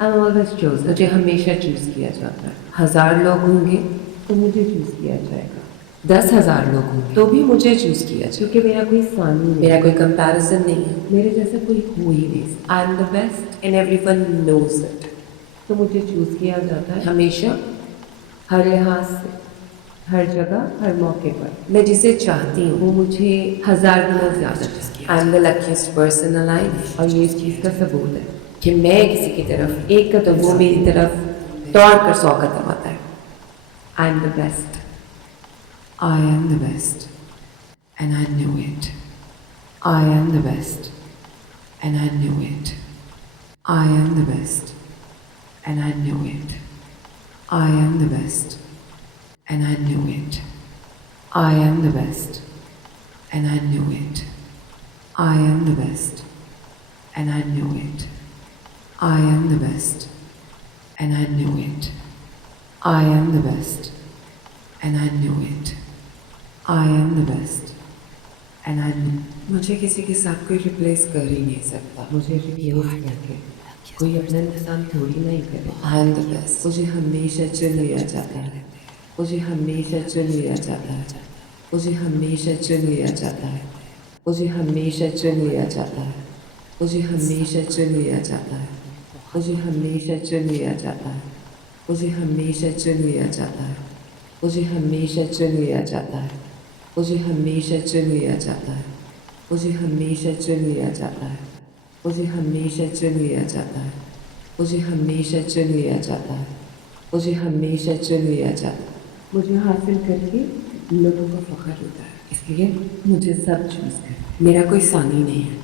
I'm always chosen. मुझे हमेशा choose किया जाता है। 1000 लोग होंगे तो मुझे चूज किया जाएगा। 10,000 लोग होंगे तो भी मुझे चूज किया जाएगा, क्योंकि मेरा कोई सानी नहीं, मेरा कोई कंपैरिजन नहीं है, मेरे जैसा कोई हो ही नहीं। I am the best and everyone knows it. तो मुझे चूज किया जाता है हमेशा, हर लिहाज से, हर जगह, हर मौके पर। मैं जिसे चाहती हूँ वो मुझे 1000 गुना ज़्यादा चाहती है। आई am the luckiest person alive. और ये इस चीज़ का सबूत है कि मैं किसी की तरफ एक कदम, वो मेरी तरफ दौड़ कर 100 कदम आता है। आई am the best. I am the best, and I knew it. I am the best, and I knew it. I am the best, and I knew it. I am the best, and I knew it. I am the best, and I knew it. I am the best, and I knew it. I am the best, and I knew it. I am the best, and I knew it. I am the best, and I knew. मुझे किसी के साथ कोई replace कर ही नहीं सकता। मुझे replace करके कोई अपना नुकसान थोड़ी नहीं करे। आई एम द बेस्ट। मुझे हमेशा चुन लिया जाता है। मुझे हमेशा चुन लिया जाता है। मुझे हमेशा चुन लिया जाता है। मुझे हमेशा चुन लिया जाता है। मुझे हमेशा चुन लिया जाता है। मुझे हमेशा चुन लिया जाता है। मुझे हमेशा चुन लिया जाता है। मुझे हमेशा चुन लिया जाता है। मुझे हमेशा चुन लिया जाता है। मुझे हमेशा चुन लिया जाता है। मुझे हमेशा चुन लिया जाता है। मुझे हमेशा चुन लिया जाता है। मुझे हमेशा चुन लिया जाता है। मुझे हासिल करके लोगों को फख्र होता है, इसलिए मुझे सब चूज़ कर। मेरा कोई सानी नहीं है,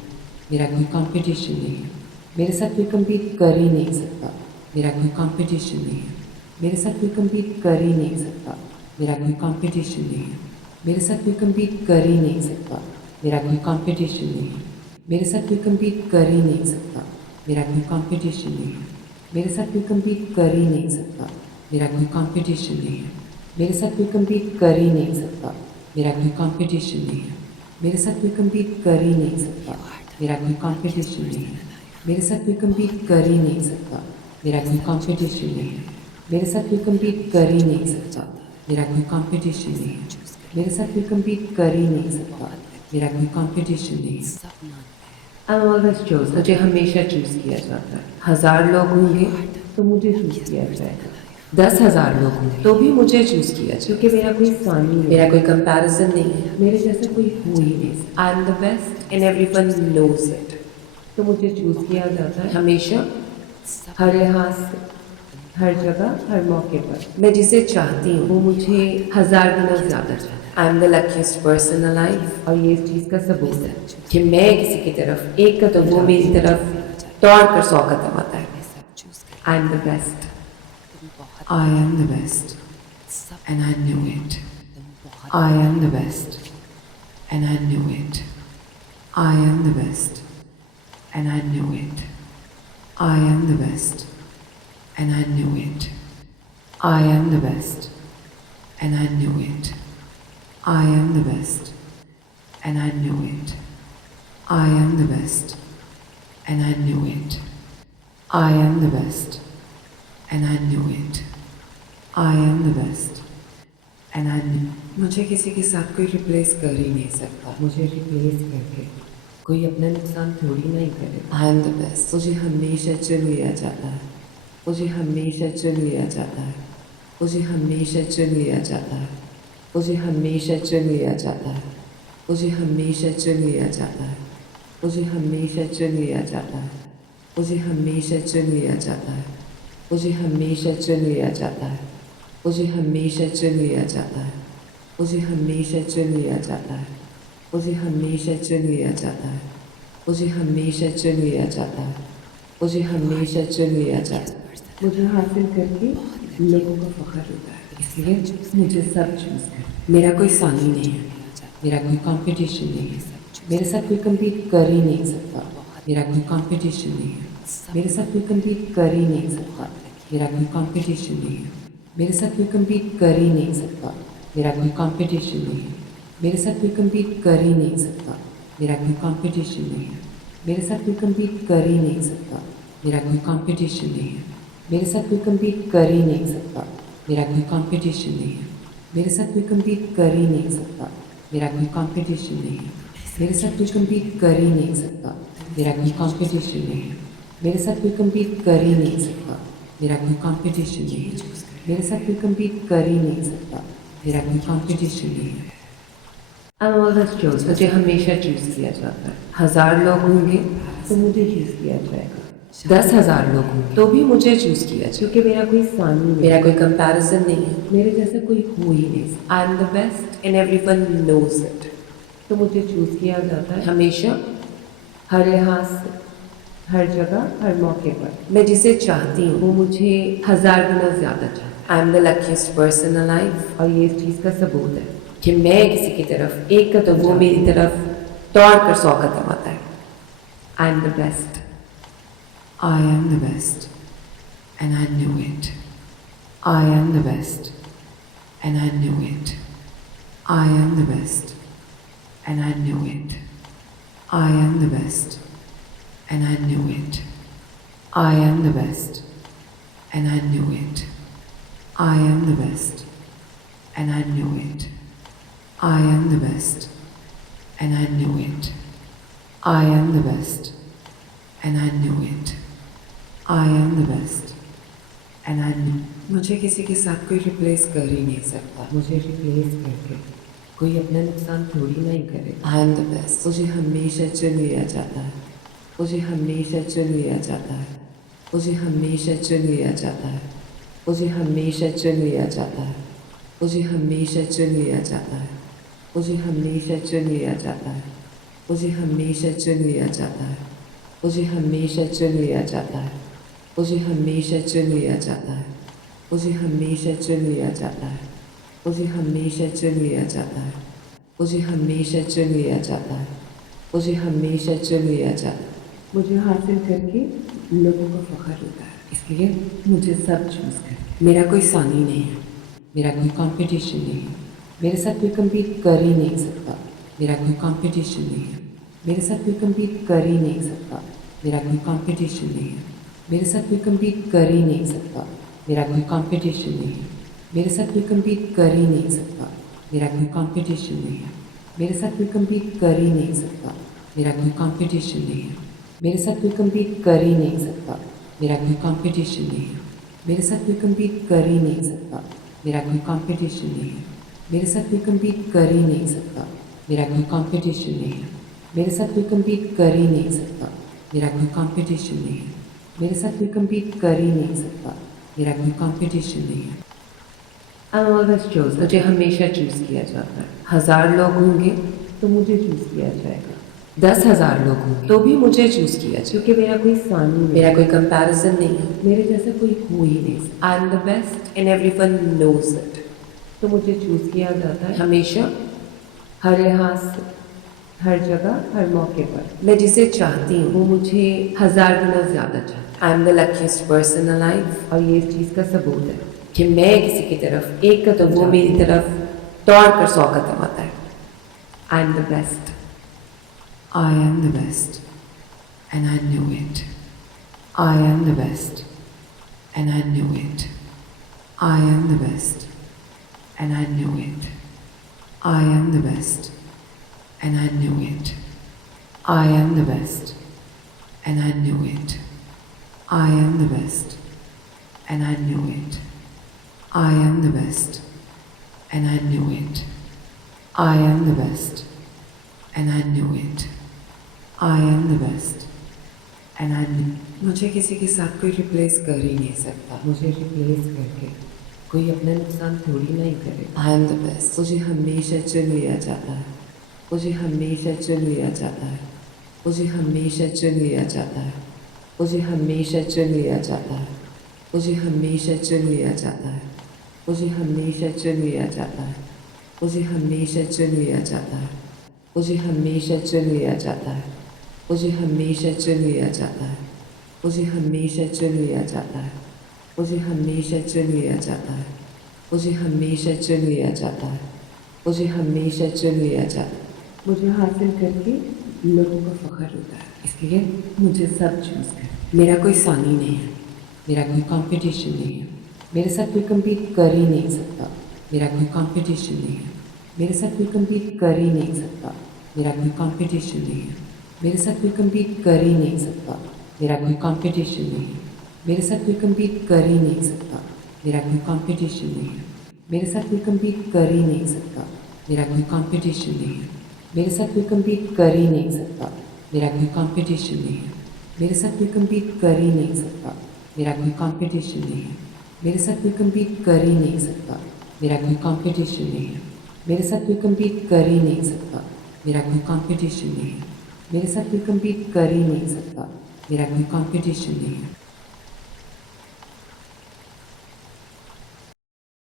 मेरा कोई कंपटीशन नहीं है, मेरे साथ कोई कम्पीट कर ही नहीं सकता। मेरा कोई कंपटीशन नहीं है, मेरे साथ कोई कम्पीट कर ही नहीं सकता। मेरा कोई कंपटीशन नहीं है, मेरे साथ कोई कम्पीट कर ही नहीं सकता। मेरा कोई कंपटीशन नहीं है, मेरे साथ कोई कम्पीट कर ही नहीं सकता। मेरा कोई कंपटीशन नहीं है, मेरे साथ कोई कम्पीट कर ही नहीं सकता। मेरा कोई कंपटीशन नहीं है, मेरे साथ कोई कम्पीट कर ही नहीं सकता। मेरा कोई कंपटीशन नहीं है, मेरे साथ कोई कम्पीट कर ही नहीं सकता। मेरा कोई कंपटीशन नहीं है, मेरे साथ कोई कम्पीट कर ही नहीं सकता। मेरा कोई कंपटीशन नहीं है, मेरे साथ कोई कम्पीट कर ही नहीं सकता। मेरा कोई कंपटीशन नहीं है, मेरे साथ कोई कम्पीट कर ही नहीं सकता। मेरा कोई कंपटीशन नहीं है। I am always choose. मुझे हमेशा चूज किया जाता है। 1000 लोग होंगे तो मुझे चूज किया जाएगा। 10,000 लोग होंगे तो भी मुझे चूज किया जाएगा, क्योंकि मेरा कोई सानी नहीं, मेरा कोई कंपैरिजन नहीं है, मेरे जैसा कोई हो ही नहीं। I am the best and everyone knows it. तो मुझे चूज किया जाता है हमेशा, हर लिहाज से, हर जगह, हर मौके पर। मैं जिसे चाहती हूँ वो मुझे 1000 गुना ज़्यादा चाहता है। आई am the luckiest person alive. और ये इस चीज़ का सबूत है कि मैं किसी की तरफ एक कदम, वो मेरी तरफ दौड़ कर 100 कदम आता है। आई am the best. I am the best, and I knew it. I am the best, and I knew it. I am the best, and I knew it. I am the best, and I knew it. I am the best, and I knew it. I am the best, and I knew it. I am the best, and I knew it. I am the best, and I knew it. I am the best, and I knew. मुझे किसी के साथ कोई replace कर ही नहीं सकता। मुझे replace करके कोई अपना नुकसान थोड़ी नहीं करे। आई एम द बेस्ट। मुझे हमेशा चुन लिया जाता है। मुझे हमेशा चुन लिया जाता है। मुझे हमेशा चुन लिया जाता है। मुझे हमेशा चुन लिया जाता है। मुझे हमेशा चुन लिया जाता है। मुझे हमेशा चुन लिया जाता है। मुझे हमेशा चुन लिया जाता है। मुझे हमेशा चुन लिया जाता है। मुझे हमेशा चुन लिया जाता है। मुझे हमेशा चुन लिया जाता है। मुझे हमेशा चुन लिया जाता है। मुझे हमेशा चुन लिया जाता है। मुझे हमेशा चुन लिया जाता है। मुझे हासिल करके लोगों को फख्र होता है, इसलिए मुझे सब चूज़ कर। मेरा कोई सानी नहीं है, मेरा कोई कंपटीशन नहीं है, मेरे साथ कोई कम्पीट कर ही नहीं सकता। मेरा कोई कंपटीशन नहीं है, मेरे साथ कोई कम्पीट कर ही नहीं सकता। मेरा कोई कंपटीशन नहीं है, मेरे साथ कोई कम्पीट कर ही नहीं सकता। मेरा कोई कंपटीशन नहीं है, मेरे साथ कोई कम्पीट कर ही नहीं सकता। मेरा कोई कंपटीशन नहीं है, मेरे साथ कोई कम्पीट कर ही नहीं सकता। मेरा कोई कंपटीशन नहीं है, मेरे साथ कोई कम्पीट कर ही नहीं सकता, मेरा कोई कंपटीशन नहीं है, मेरे साथ कोई कम्पीट कर ही नहीं सकता, मेरा कोई कंपटीशन नहीं है, मेरे साथ कोई कम्पीट कर ही नहीं सकता, मेरा कोई कंपटीशन नहीं है, मेरे साथ कोई कम्पीट कर ही नहीं सकता, मेरा कोई कंपटीशन नहीं है, मेरे साथ कोई कम्पीट कर ही नहीं सकता, मेरा कोई कंपटीशन नहीं है। I'm always chosen. मुझे हमेशा चूज किया जाता है। 1000 लोग होंगे तो मुझे चूज किया जाएगा। 10,000 लोग होंगे तो भी मुझे चूज किया जाएगा, क्योंकि मेरा कोई सानी नहीं, मेरा कोई कंपैरिजन नहीं है, मेरे जैसा कोई हो ही नहीं। I am the best and everyone knows it. तो मुझे चूज किया जाता है हमेशा, हर लिहाज से, हर जगह, हर मौके पर। मैं जिसे चाहती हूँ वो मुझे 1000 गुना ज़्यादा चाहता है। आई am the luckiest person alive, और ये इस चीज़ का सबूत है कि मैं किसी की तरफ एक कदम, वो मेरी तरफ दौड़ कर 100 कदम आता है। आई am the best, I am the best and I knew it, I am the best and I knew it, I am the best and I knew it, I am the best and I knew it. I am the best, and I knew it. I am the best, and I knew it. I am the best, and I knew it. I am the best, and I knew it. I am the best, and I knew. मुझे किसी के साथ कोई replace कर ही नहीं सकता। मुझे replace करके कोई अपना नुकसान थोड़ी नहीं करे। I am the best. मुझे हमेशा चुन लिया जाता है, मुझे हमेशा चुन लिया जाता है, मुझे हमेशा चुन लिया जाता है, मुझे हमेशा चुन लिया जाता है, मुझे हमेशा चुन लिया जाता है, मुझे हमेशा चुन लिया जाता है, मुझे हमेशा चुन लिया जाता है, मुझे हमेशा चुन लिया जाता है, मुझे हमेशा चुन लिया जाता है, मुझे हमेशा चुन लिया जाता है, मुझे हमेशा चुन लिया जाता है, मुझे हमेशा चुन लिया जाता है, मुझे हमेशा चुन लिया जाता है। मुझे हासिल करके लोगों को फख्र होता है, इसलिए मुझे सब चूज़ कर। मेरा कोई सानी नहीं है, मेरा कोई कंपटीशन नहीं है, मेरे साथ कोई कम्पीट कर ही नहीं सकता, मेरा कोई कंपटीशन नहीं है, मेरे साथ कोई कम्पीट कर ही नहीं सकता, मेरा कोई कंपटीशन नहीं है, मेरे साथ कोई कम्पीट कर ही नहीं सकता, मेरा कोई कंपटीशन नहीं है, मेरे साथ कोई कम्पीट कर ही नहीं सकता, मेरा कोई कंपटीशन नहीं है, मेरे साथ कोई कम्पीट कर ही नहीं सकता, मेरा कोई कंपटीशन नहीं है, मेरे साथ कोई कम्पीट कर ही नहीं सकता, मेरा कोई कंपटीशन नहीं है, मेरे साथ कोई कम्पीट कर ही नहीं सकता, मेरा कोई कंपटीशन नहीं है, मेरे साथ कोई कम्पीट कर ही नहीं सकता, मेरा कोई कंपटीशन नहीं है, मेरे साथ कोई कम्पीट कर ही नहीं सकता, मेरा कोई कंपटीशन नहीं है, मेरे साथ कोई कम्पीट कर ही नहीं सकता, मेरा कोई कंपटीशन नहीं है। I'm always chosen. मुझे हमेशा चूज़ किया जाता है। 1000 लोग होंगे तो मुझे चूज़ किया जाएगा। 10,000 लोग होंगे तो भी मुझे चूज़ किया जाएगा, क्योंकि मेरा कोई सानी नहीं, मेरा कोई कंपैरिजन नहीं है, मेरे जैसा कोई हो ही नहीं। I am the best and everyone knows it. तो मुझे चूज़ किया जाता है हमेशा, हर लिहाज से, हर जगह, हर मौके पर। मैं जिसे चाहती हूँ वो मुझे 1000 गुना ज़्यादा चाहता है। आई am the luckiest person alive, और ये इस चीज़ का सबूत है कि मैं किसी की तरफ एक कदम, वो मेरी तरफ दौड़ कर 100 कदम आता है। आई am the best, I am the best, and I knew it. I am the best, and I knew it. I am the best, and I knew it. I am the best, and I knew it. I am the best, and I knew it. I am the best, and I knew it. I am the best, and I knew it. I am the best, and I knew it. I am the best, and I knew. मुझे किसी के साथ कोई replace कर ही नहीं सकता। मुझे replace करके कोई अपना नुकसान थोड़ी नहीं करे। आई एम द बेस्ट। मुझे हमेशा चुन लिया जाता है, मुझे हमेशा चुन लिया जाता है, मुझे हमेशा चुन लिया जाता है, मुझे हमेशा चुन लिया जाता है, मुझे हमेशा चुन लिया जाता है, मुझे हमेशा चुन लिया जाता है, मुझे हमेशा चुन लिया जाता है, मुझे हमेशा चुन लिया जाता है, मुझे हमेशा चुन लिया जाता है, मुझे हमेशा चुन लिया जाता है, मुझे हमेशा चुन लिया जाता है, मुझे हमेशा चुन लिया जाता है, मुझे हमेशा चुन लिया जाता है। मुझे हासिल करके लोगों को फख्र होता है, इसलिए मुझे सब चूज़ कर। मेरा कोई सानी नहीं है, मेरा कोई कंपटीशन नहीं है, मेरे साथ कोई कम्पीट कर ही नहीं सकता। मेरा कोई कंपटीशन नहीं है, मेरे साथ कोई कम्पीट कर ही नहीं सकता। मेरा कोई कंपटीशन नहीं है, मेरे साथ कोई कम्पीट कर ही नहीं सकता। मेरा कोई कंपटीशन नहीं है, मेरे साथ कोई कम्पीट कर ही नहीं सकता। मेरा कोई कंपटीशन नहीं है, मेरे साथ कोई कम्पीट कर ही नहीं सकता। मेरा कोई कंपटीशन नहीं है, मेरे साथ कोई कम्पीट कर ही नहीं सकता। मेरा कोई कंपटीशन नहीं है, मेरे साथ कोई कम्पीट कर ही नहीं सकता। मेरा कोई कंपटीशन नहीं है, मेरे साथ कोई कम्पीट कर ही नहीं सकता। मेरा कोई कंपटीशन नहीं है, मेरे साथ कोई कम्पीट कर ही नहीं सकता। मेरा कोई कंपटीशन नहीं है, मेरे साथ कोई कम्पीट कर ही नहीं सकता। मेरा कोई कंपटीशन नहीं है।